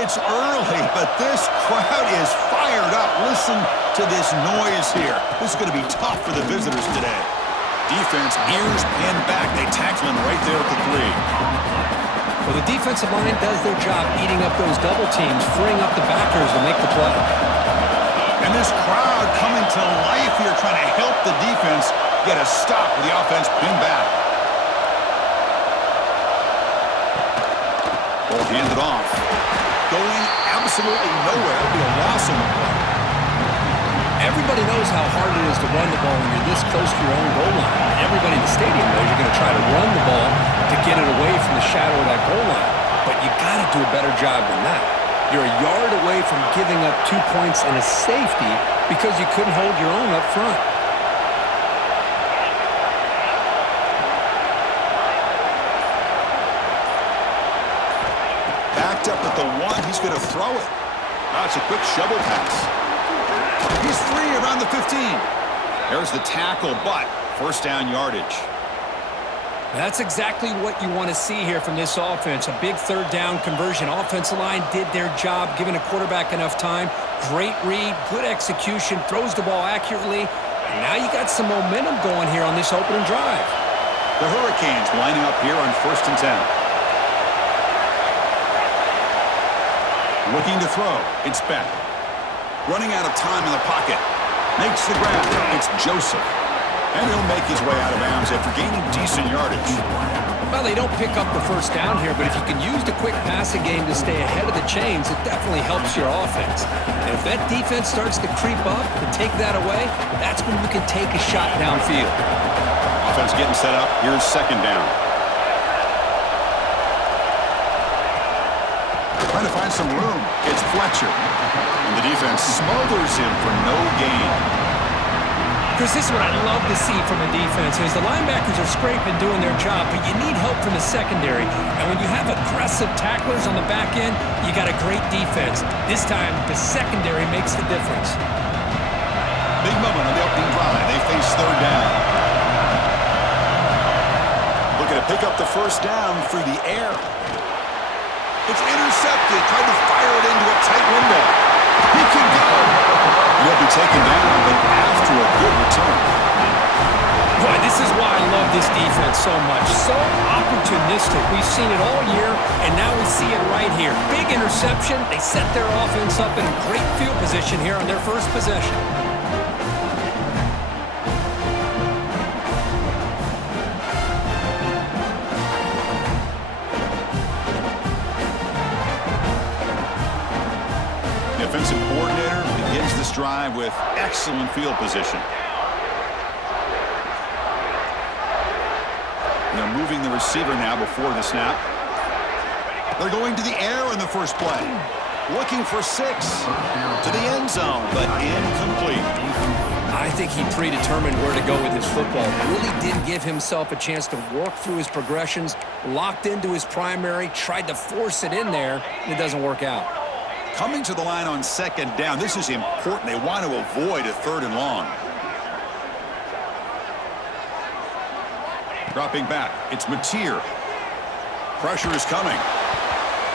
It's early, but this crowd is fired up. Listen to this noise here. This is going to be tough for the visitors today. Defense, ears pinned back. They tackle him right there at the 3. Well, the defensive line does their job eating up those double teams, freeing up the backers to make the play. And this crowd coming to life here, trying to help the defense get a stop with the offense pinned back. Ball handed off. Going absolutely nowhere. It'll be a loss on the play. Everybody knows how hard it is to run the ball when you're this close to your own goal line. Everybody in the stadium knows you're going to try to run the ball to get it away from the shadow of that goal line. But you got to do a better job than that. You're a yard away from giving up 2 points and a safety because you couldn't hold your own up front. Backed up at the 1. He's going to throw it. That's a quick shovel pass. He's free around the 15. There's the tackle, but first down yardage. That's exactly what you want to see here from this offense. A big third down conversion. Offensive line did their job, giving a quarterback enough time. Great read, good execution, throws the ball accurately. And now you got some momentum going here on this opening drive. The Hurricanes lining up here on 1st and 10. Looking to throw. It's Beck. Running out of time in the pocket. Makes the grab. It's Joseph. And he'll make his way out of bounds after gaining decent yardage. Well, they don't pick up the first down here, but if you can use the quick passing game to stay ahead of the chains, it definitely helps your offense. And if that defense starts to creep up and take that away, that's when you can take a shot downfield. Offense getting set up. Here's 2nd down. Trying to find some room. It's Fletcher. And the defense smothers him for no gain. Chris, this is what I love to see from a defense is the linebackers are scraping, doing their job, but you need help from the secondary. And when you have aggressive tacklers on the back end, you got a great defense. This time, the secondary makes the difference. Big moment on the opening drive. They face 3rd down. Looking to pick up the first down through the air. It's intercepted. Tried to fire it into a tight window. He can go. He'll be taken down, but after a good return. Boy, this is why I love this defense so much. So opportunistic. We've seen it all year, and now we see it right here. Big interception. They set their offense up in great field position here on their first possession. Defensive coordinator begins this drive with excellent field position. They're moving the receiver now before the snap. They're going to the air in the first play. Looking for 6 to the end zone, but incomplete. I think he predetermined where to go with his football. Really did give himself a chance to work through his progressions, locked into his primary, tried to force it in there, and it doesn't work out. Coming to the line on 2nd down. This is important. They want to avoid a 3rd and long. Dropping back. It's Mateer. Pressure is coming.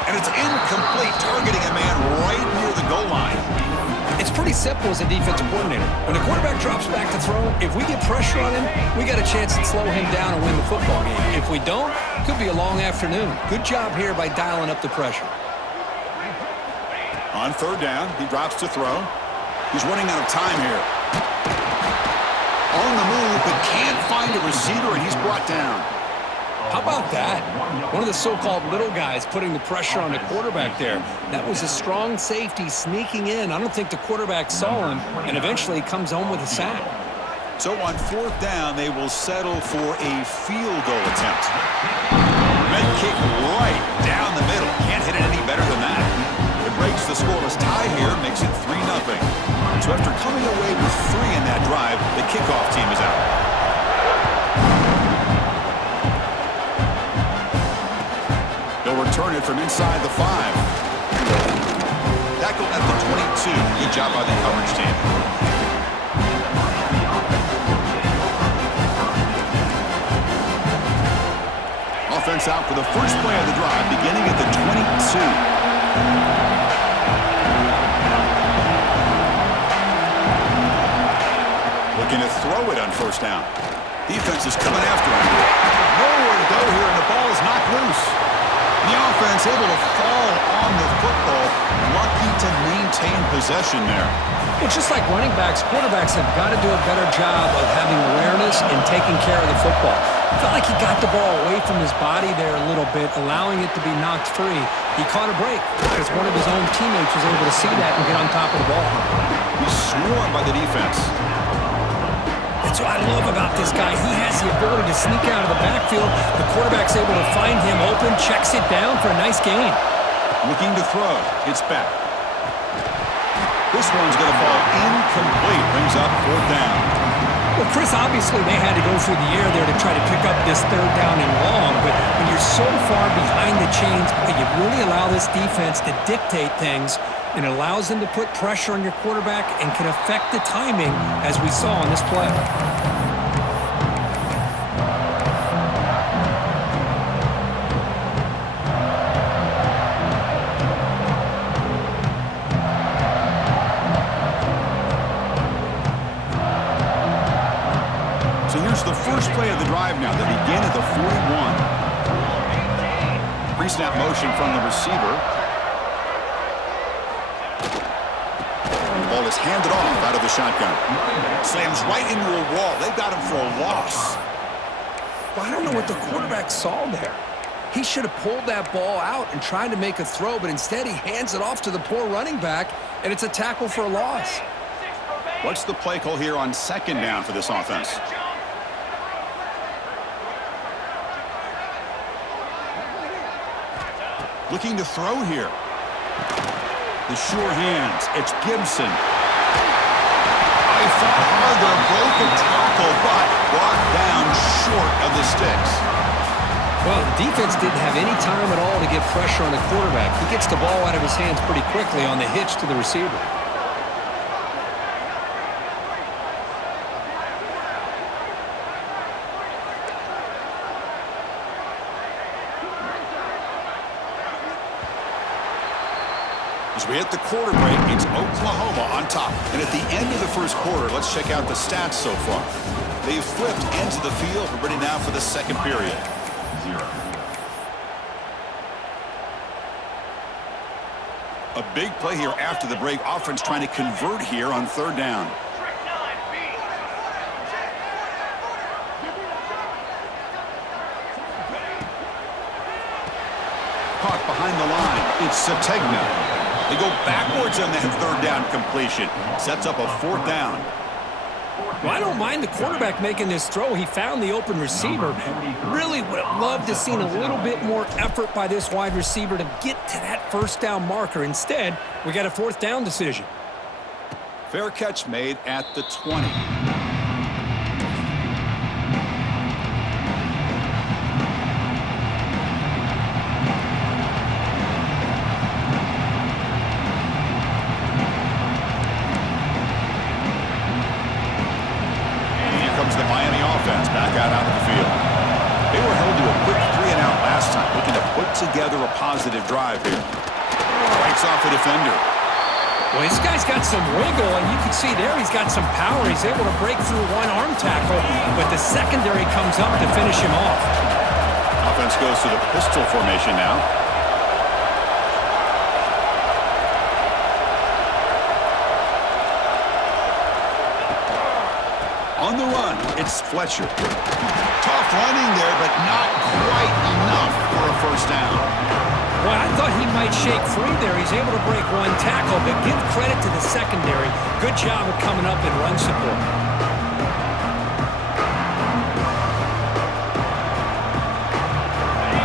And it's incomplete, targeting a man right near the goal line. It's pretty simple as a defensive coordinator. When the quarterback drops back to throw, if we get pressure on him, we got a chance to slow him down and win the football game. If we don't, it could be a long afternoon. Good job here by dialing up the pressure. On 3rd down, he drops to throw. He's running out of time here. On the move, but can't find a receiver, and he's brought down. How about that? One of the so-called little guys putting the pressure on the quarterback there. That was a strong safety sneaking in. I don't think the quarterback saw him, and eventually comes home with a sack. So on 4th down, they will settle for a field goal attempt. Med kick right down the middle. Can't hit it any better than that. Breaks the scoreless tie here, makes it 3-0. So after coming away with 3 in that drive, the kickoff team is out. They'll return it from inside the 5. Tackled at the 22. Good job by the coverage team. Offense out for the first play of the drive, beginning at the 22. first down. Defense is coming after him. Nowhere to go here, and the ball is knocked loose. The offense able to fall on the football, lucky to maintain possession there. Well, just like running backs, quarterbacks have got to do a better job of having awareness and taking care of the football. I felt like he got the ball away from his body there a little bit, allowing it to be knocked free. He caught a break because one of his own teammates was able to see that and get on top of the ball. He's swarmed by the defense. That's what I love about this guy. He has the ability to sneak out of the backfield. The quarterback's able to find him open, checks it down for a nice gain. Looking to throw. It's back. This one's going to fall incomplete. Brings up fourth down. Well, Chris, obviously they had to go through the air there to try to pick up this third down and long, but when you're so far behind the chains, you really allow this defense to dictate things, and it allows them to put pressure on your quarterback and can affect the timing, as we saw on this play. So here's the first play of the drive now. They begin at the 41. Pre-snap motion from the receiver. The ball is handed off out of the shotgun. Slams right into a wall. They've got him for a loss. Well, I don't know what the quarterback saw there. He should have pulled that ball out and tried to make a throw, but instead he hands it off to the poor running back, and it's a tackle for a loss. What's the play call here on second down for this offense? Looking to throw here. The sure hands. It's Gibson. I fought hard there. Broke a tackle, but brought down short of the sticks. Well, the defense didn't have any time at all to get pressure on the quarterback. He gets the ball out of his hands pretty quickly on the hitch to the receiver. As we hit the quarter break, it's Oklahoma on top. And at the end of the first quarter, let's check out the stats so far. They've flipped into the field. We're ready now for the second period. A big play here after the break. Offense trying to convert here on third down. Caught behind the line. It's Sategna. They go backwards on that third down completion. Sets up a fourth down. Well, I don't mind the quarterback making this throw. He found the open receiver. Really would have loved to have seen a little bit more effort by this wide receiver to get to that first down marker. Instead, we got a fourth down decision. Fair catch made at the 20. Together a positive drive here. Breaks off the defender. Well, this guy's got some wiggle, and you can see there he's got some power. He's able to break through one arm tackle, but the secondary comes up to finish him off. Offense goes to the pistol formation now. On the run, it's Fletcher. Tough running there, but not quite enough for a first down. Well, I thought he might shake free there. He's able to break one tackle, but give credit to the secondary. Good job of coming up in run support.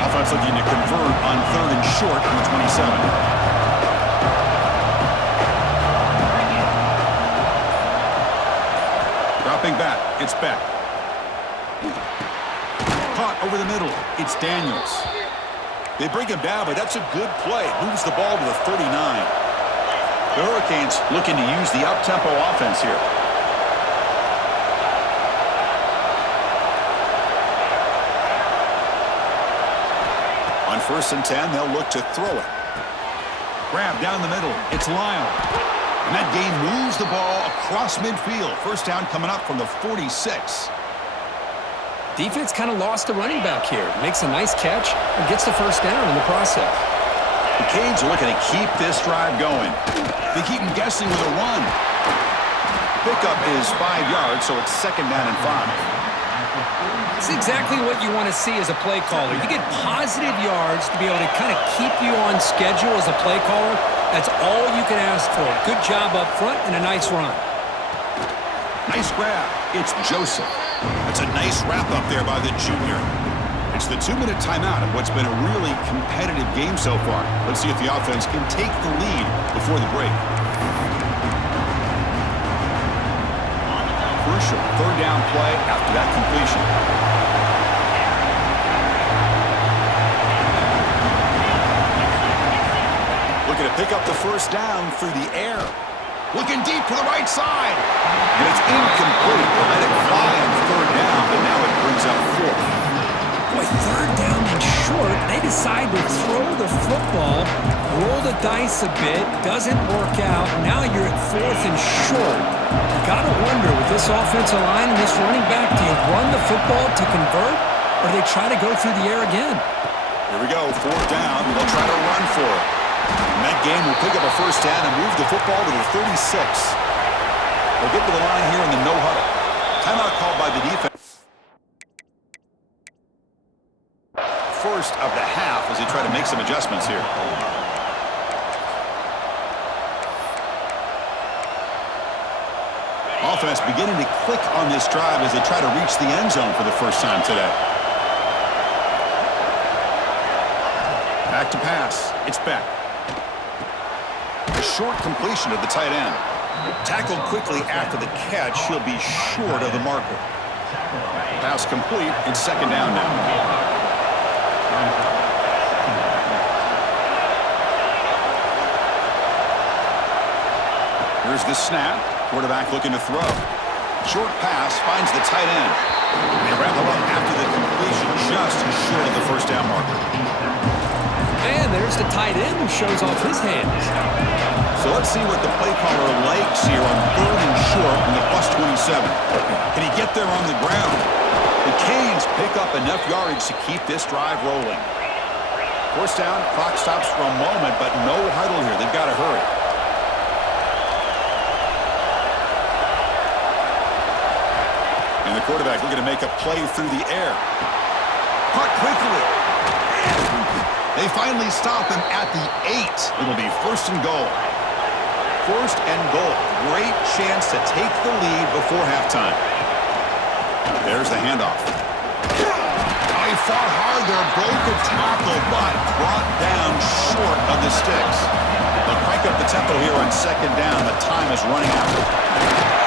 Offense looking to convert on third and short from the 27. Dropping back, it's back. Caught over the middle, it's Daniels. They bring him down, but that's a good play. Moves the ball to the 39. The Hurricanes looking to use the up-tempo offense here. On 1st and 10, they'll look to throw it. Grab down the middle, it's Lyle. And that game moves the ball across midfield. First down coming up from the 46. Defense kind of lost the running back here. Makes a nice catch and gets the first down in the process. The Canes are looking to keep this drive going. They keep them guessing with a run. Pickup is 5 yards, so it's second down and 5. It's exactly what you want to see as a play caller. You get positive yards to be able to kind of keep you on schedule as a play caller. That's all you can ask for. Good job up front and a nice run. Nice grab. It's Joseph. That's a nice wrap up there by the junior. It's the 2-minute timeout of what's been a really competitive game so far. Let's see if the offense can take the lead before the break. Crucial third down play after that completion. Looking to pick up the first down through the air. Looking deep to the right side. And it's incomplete. They let it fly on third down, but now it brings up fourth. Boy, third down and short. They decide to throw the football, roll the dice a bit, doesn't work out. Now you're at fourth and short. You got to wonder, with this offensive line and this running back, do you run the football to convert, or do they try to go through the air again? Here we go, fourth down. They'll try to run for it. And that game will pick up a first down and move the football to the 36. They'll get to the line here in the no huddle. Timeout called by the defense. First of the half as they try to make some adjustments here. Offense beginning to click on this drive as they try to reach the end zone for the first time today. Back to pass. It's Beck. A short completion to the tight end. Tackled quickly after the catch. He'll be short of the marker. Pass complete. It's second down now. Here's the snap. Quarterback looking to throw. Short pass finds the tight end. They wrap him up after the completion, just short of the first down marker. And there's the tight end who shows off his hands. So let's see what the play caller likes here on third and short from the +27. Can he get there on the ground? The Canes pick up enough yardage to keep this drive rolling. First down, clock stops for a moment, but no huddle here. They've got to hurry. And the quarterback looking to make a play through the air. Caught quickly. They finally stop him at the 8. It'll be first and goal. First and goal. Great chance to take the lead before halftime. There's the handoff. Oh, he fought hard there, broke a tackle, but brought down short of the sticks. They'll crank up the tempo here on second down. The time is running out.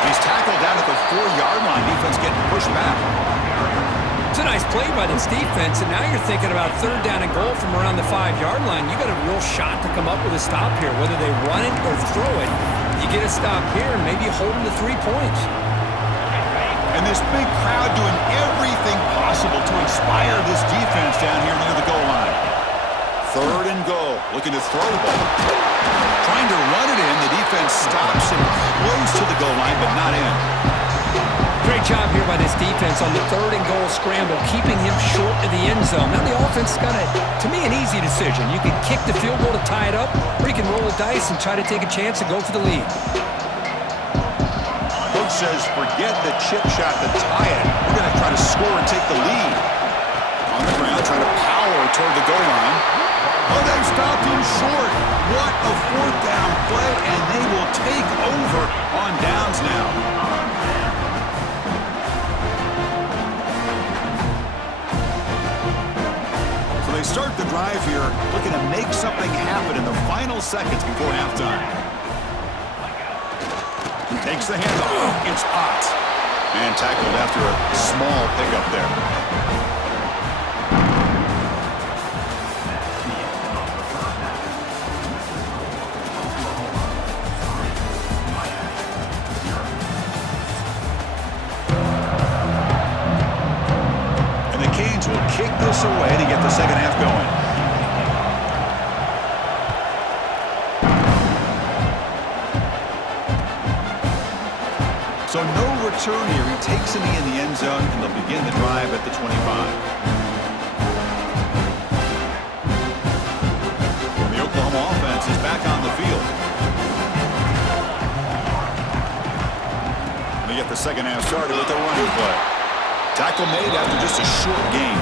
He's tackled down at the 4-yard line. Defense getting pushed back. It's a nice play by this defense, and now you're thinking about third down and goal from around the 5-yard line. You got a real shot to come up with a stop here. Whether they run it or throw it, you get a stop here and maybe hold them to 3 points. And this big crowd doing everything possible to inspire this defense down here near the goal line. Third and goal, looking to throw the ball. Trying to run it in, the defense stops him close to the goal line, but not in. Great job here by this defense on the third and goal scramble, keeping him short of the end zone. Now the offense has got, to me, an easy decision. You can kick the field goal to tie it up, or you can roll the dice and try to take a chance and go for the lead. Coach says, forget the chip shot to tie it. We're going to try to score and take the lead. On the ground, trying to power toward the goal line. Oh, they've stopped him short. What a fourth down play, and they will take over on downs now. They start the drive here, looking to make something happen in the final seconds before halftime. Takes the handoff. It's Potts. And tackled after a small pickup there. Will kick this away to get the second half going. So no return here. He takes a knee in the end zone, and they'll begin the drive at the 25. And the Oklahoma offense is back on the field. They get the second half started with a running play. Tackle made after just a short gain.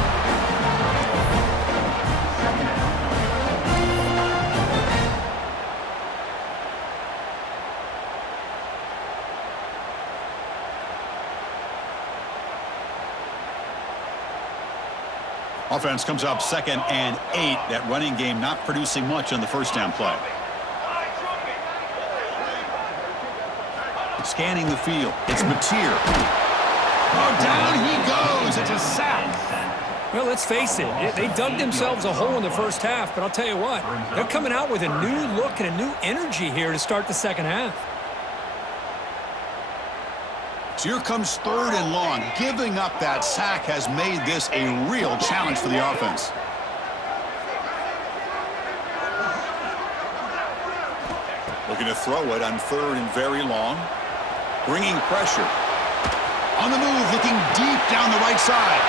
Offense comes up 2nd and 8. That running game not producing much on the first down play. Scanning the field. It's Mateer. Oh, down he goes. It's a sack. Well, let's face it. They dug themselves a hole in the first half, but I'll tell you what. They're coming out with a new look and a new energy here to start the second half. So here comes 3rd and long. Giving up that sack has made this a real challenge for the offense. Looking to throw it on 3rd and very long. Bringing pressure. On the move, looking deep down the right side.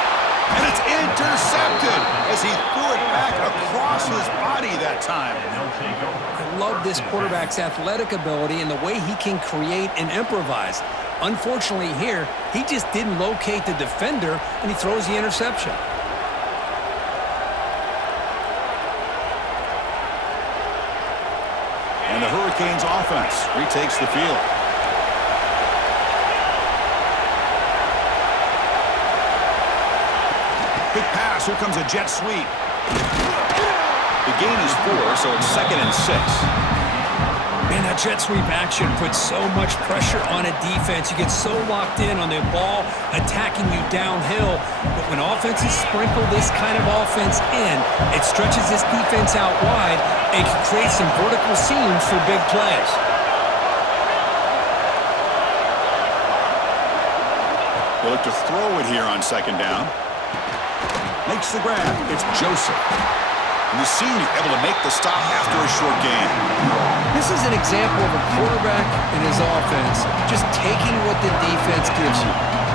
And it's intercepted as he threw it back across his body that time. I love this quarterback's athletic ability and the way he can create and improvise. Unfortunately here, he just didn't locate the defender, and he throws the interception. And the Hurricanes offense retakes the field. Quick pass. Here comes a jet sweep. The gain is 4, so it's 2nd and 6. Man, that jet sweep action puts so much pressure on a defense. You get so locked in on the ball attacking you downhill. But when offenses sprinkle this kind of offense in, it stretches this defense out wide and can create some vertical seams for big plays. They look to throw it here on 2nd down. Makes the grab. It's Joseph. And the senior able to make the stop after a short gain. This is an example of a quarterback and his offense just taking what the defense gives you.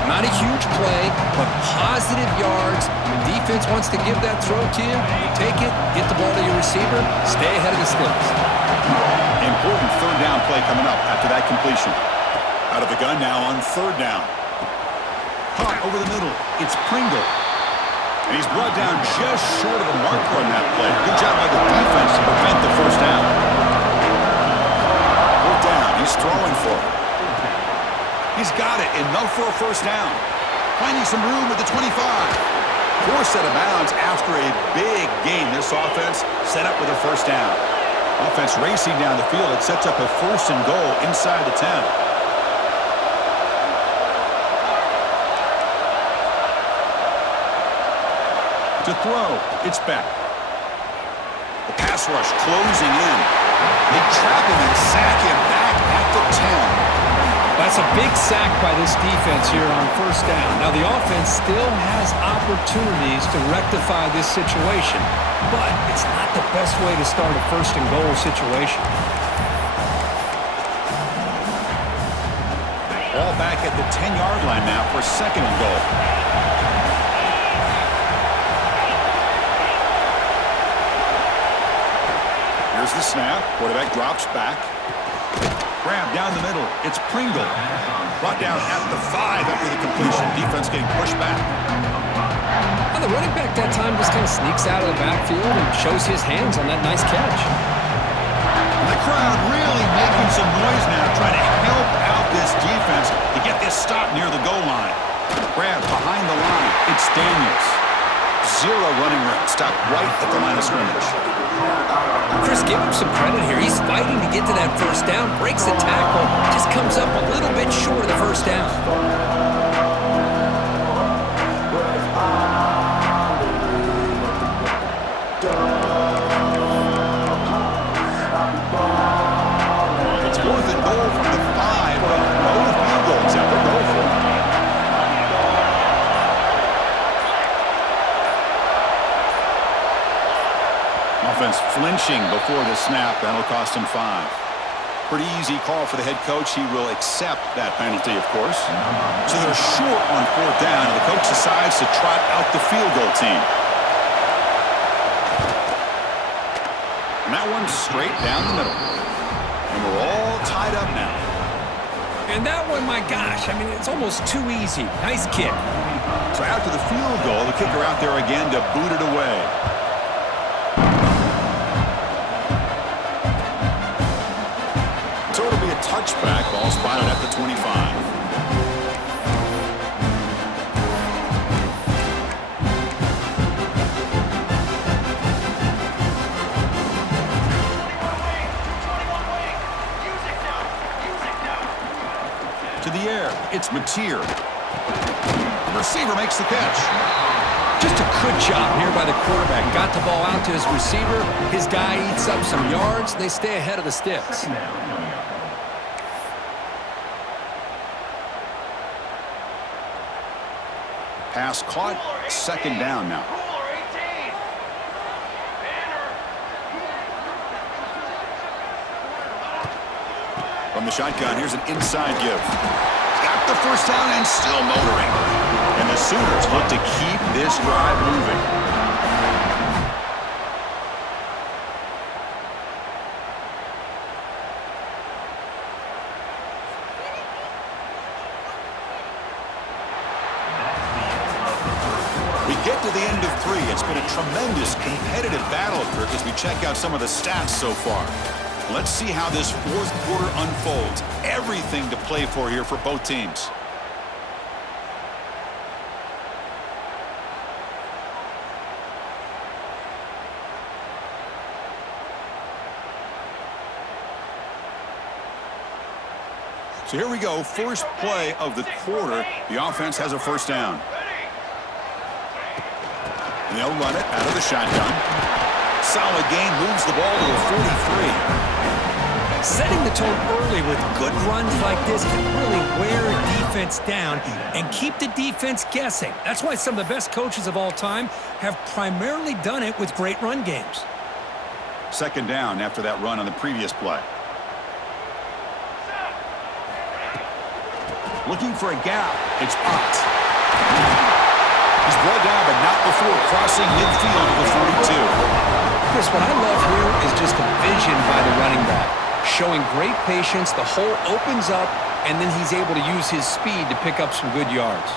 Not a huge play, but positive yards. The defense wants to give that throw to you. You take it, get the ball to your receiver, stay ahead of the sticks. Important 3rd down play coming up after that completion. Out of the gun now on 3rd down. Caught over the middle. It's Pringle. And he's brought down just short of the marker on that play. Good job by the defense to prevent the first down. Fourth down. He's throwing for it. He's got it. Enough for a first down. Finding some room at the 25. Forced out of bounds after a big gain. This offense set up with a first down. Offense racing down the field. It sets up a 1st and goal inside the 10. To throw, it's Beck. The pass rush closing in. They trap him and sack him back at the 10. That's a big sack by this defense here on 1st down. Now the offense still has opportunities to rectify this situation, but it's not the best way to start a 1st and goal situation. Ball back at the 10-yard line now for 2nd and goal. Here's the snap. Quarterback drops back. Grab down the middle. It's Pringle. Brought down at the 5 after the completion. Defense getting pushed back. And the running back that time just kind of sneaks out of the backfield and shows his hands on that nice catch. And the crowd really making some noise now, trying to help out this defense to get this stop near the goal line. Grab behind the line. It's Daniels. 0 running room. Stopped right at the line of scrimmage. Chris, give him some credit here. He's fighting to get to that first down, breaks the tackle, just comes up a little bit short of the first down. It's 4th and goal from the 5, but no field goal attempt to go for it. Offense flinching before the snap. That'll cost him 5. Pretty easy call for the head coach. He will accept that penalty, of course. So they're short on 4th down, and the coach decides to trot out the field goal team. And that one's straight down the middle. And we're all tied up now. And that one, my gosh, I mean, it's almost too easy. Nice kick. So after the field goal, the kicker out there again to boot it away. So it'll be a touchback. Ball spotted at the 25. To the air, it's Mateer. The receiver makes the catch. Just a good job here by the quarterback. Got the ball out to his receiver. His guy eats up some yards. They stay ahead of the sticks. Pass caught. 2nd down now. From the shotgun, here's an inside give. Got the 1st down and still motoring. And the Sooners look to keep this drive moving. We get to the end of 3. It's been a tremendous competitive battle, Kirk, as we check out some of the stats so far. Let's see how this 4th quarter unfolds. Everything to play for here for both teams. So here we go, first play of the quarter. The offense has a 1st down. And they'll run it out of the shotgun. Solid gain, moves the ball to the 43. Setting the tone early with good runs like this can really wear a defense down and keep the defense guessing. That's why some of the best coaches of all time have primarily done it with great run games. 2nd down after that run on the previous play. Looking for a gap. It's Ott. He's brought down, but not before crossing midfield of the 42. Chris, what I love here is just the vision by the running back. Showing great patience, the hole opens up, and then he's able to use his speed to pick up some good yards.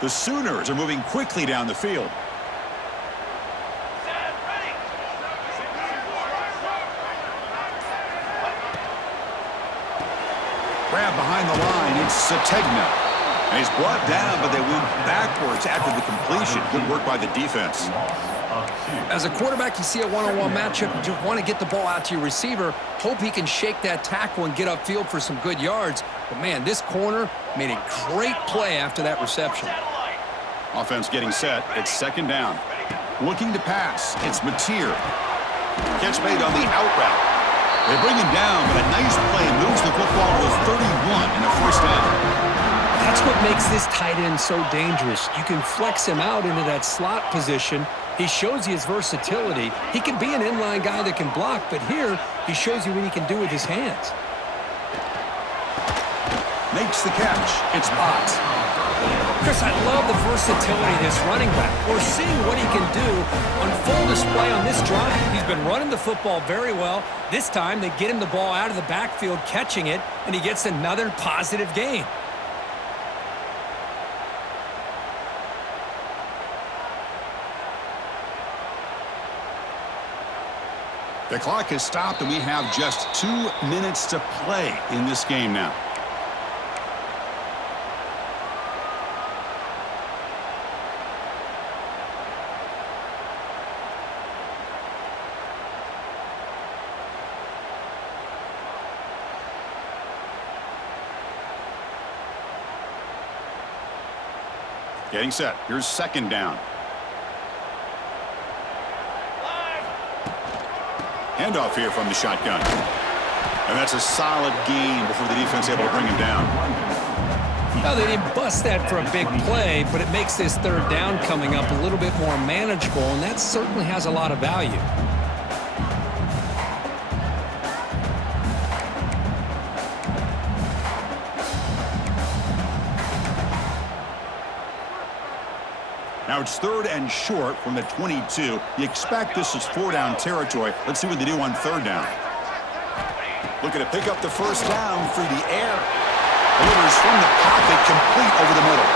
The Sooners are moving quickly down the field. Grab behind the line, it's Sategna. And he's brought down, but they went backwards after the completion. Good work by the defense. As a quarterback, you see a one-on-one matchup. You just want to get the ball out to your receiver. Hope he can shake that tackle and get upfield for some good yards. But, man, this corner made a great play after that reception. Offense getting set. It's 2nd down. Looking to pass. It's Mateer. Catch made on the out route. They bring him down, but a nice play moves the football to the 31 and a 1st down. That's what makes this tight end so dangerous. You can flex him out into that slot position. He shows you his versatility. He can be an inline guy that can block, but here he shows you what he can do with his hands. Makes the catch. It's Ott. Chris, I love the versatility of this running back. We're seeing what he can do on full display on this drive. He's been running the football very well. This time they get him the ball out of the backfield, catching it, and he gets another positive gain. The clock has stopped, and we have just 2 minutes to play in this game now. Getting set. Here's 2nd down. Handoff here from the shotgun. And that's a solid gain before the defense able to bring him down. Well, they didn't bust that for a big play, but it makes this third down coming up a little bit more manageable, and that certainly has a lot of value. Now it's 3rd and short from the 22. You expect this is 4-down territory. Let's see what they do on 3rd down. Looking to pick up the first down through the air. Delivers from the pocket, complete over the middle.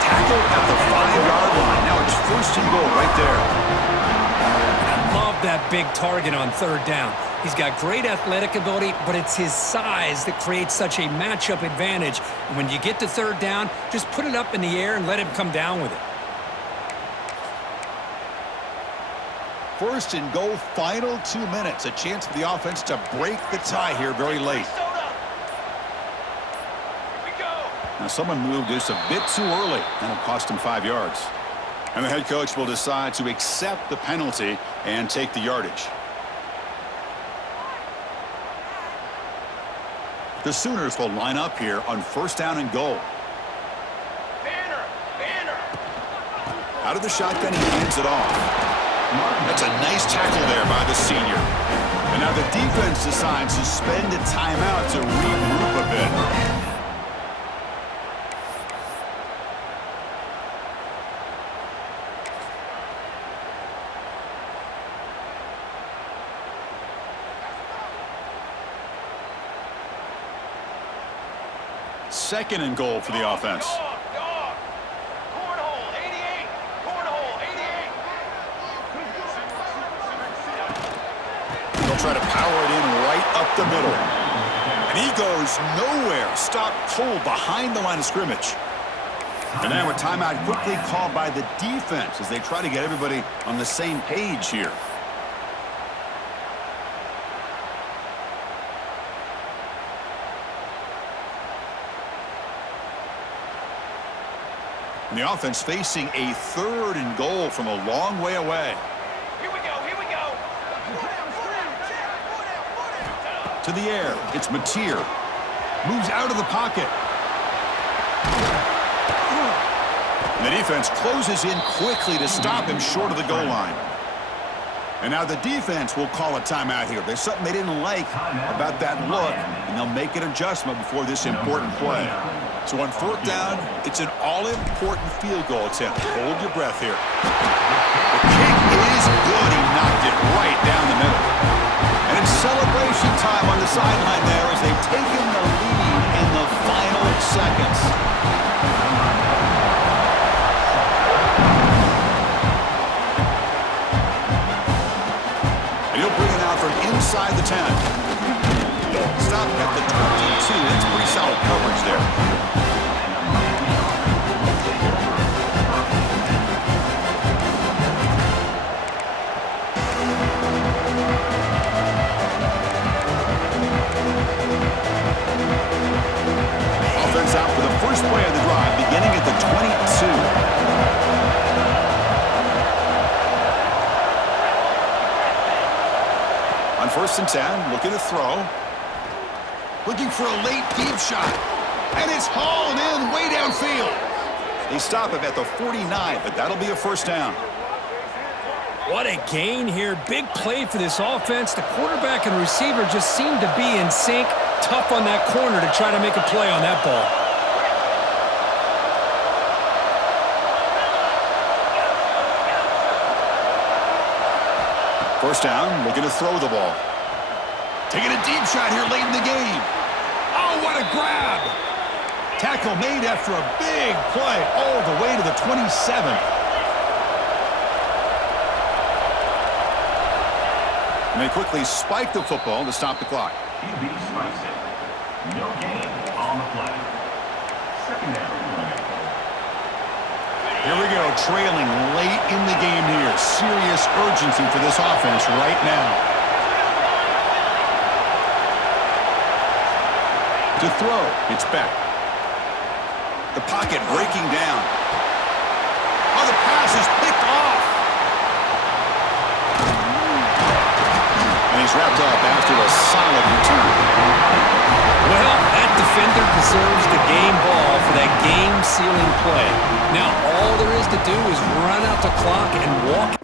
Tackled at the 5-yard line. Now it's 1st and goal right there. I love that big target on 3rd down. He's got great athletic ability, but it's his size that creates such a matchup advantage. And when you get to 3rd down, just put it up in the air and let him come down with it. 1st and goal, final 2 minutes. A chance for the offense to break the tie here very late. Now someone moved this a bit too early. That'll cost him 5 yards. And the head coach will decide to accept the penalty and take the yardage. The Sooners will line up here on 1st down and goal. Out of the shotgun, he hands it off. That's a nice tackle there by the senior. And now the defense decides to spend a timeout to regroup a bit. Second and goal for the offense. They'll try to power it in right up the middle. And he goes nowhere. Stopped cold behind the line of scrimmage. And now a timeout quickly called by the defense as they try to get everybody on the same page here. And the offense facing a 3rd and goal from a long way away. Here we go, here we go. To the air, it's Mateer. Moves out of the pocket. And the defense closes in quickly to stop him short of the goal line. And now the defense will call a timeout here. There's something they didn't like about that look, and they'll make an adjustment before this important play. So on 4th down, it's an all-important field goal attempt. Hold your breath here. The kick is good. He knocked it right down the middle. And it's celebration time on the sideline there as they've taken the lead in the final seconds. And he'll bring it out from inside the 10. Stop at the 22. That's pretty solid coverage there. Offense out for the first play of the drive, beginning at the 22. On 1st and 10, looking to throw. Looking for a late deep shot. And it's hauled in way downfield. They stop him at the 49, but that'll be a 1st down. What a gain here. Big play for this offense. The quarterback and receiver just seem to be in sync. Tough on that corner to try to make a play on that ball. First down, looking to throw the ball. Taking a deep shot here late in the game. Oh, what a grab. Tackle made after a big play all the way to the 27. And they quickly spike the football to stop the clock. QB spikes it. No gain on the play. Second down. Here we go, trailing late in the game here. Serious urgency for this offense right now. To throw, it's back. The pocket breaking down. Oh, the pass is picked off. And he's wrapped up after a solid return. Well, that defender deserves the game ball for that game-sealing play. Now, all there is to do is run out the clock and walk.